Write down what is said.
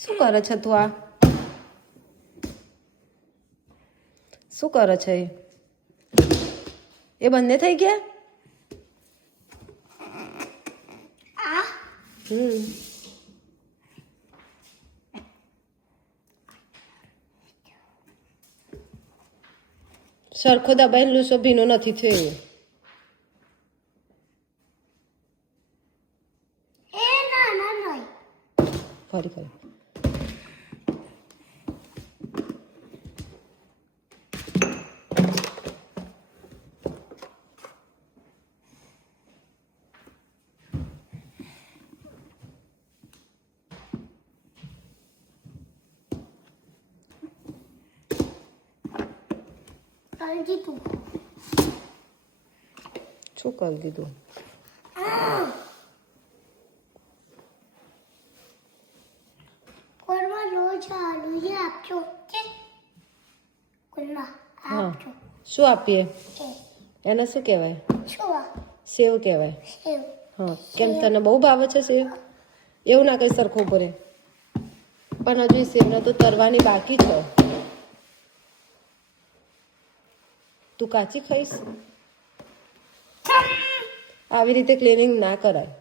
શું કરે છે તું? આ શું કરે છે? એ બંને થઈ ગયા? સરખો દબાઈને લૂસો ભીનો નથી થયો. ફરી ફરી શું કરી દીધું? હા, શું આપીએ એને? શું કહેવાય? સેવ કહેવાય. હા, કેમ તને બહુ ભાવે છે સેવ? એવું ના કઈ સરખો પડે, પણ હજુ સેવને તો તરવાની બાકી છે. તું કાચી ખાઈશ? આવી રીતે ક્લિનિંગ ના કરાય.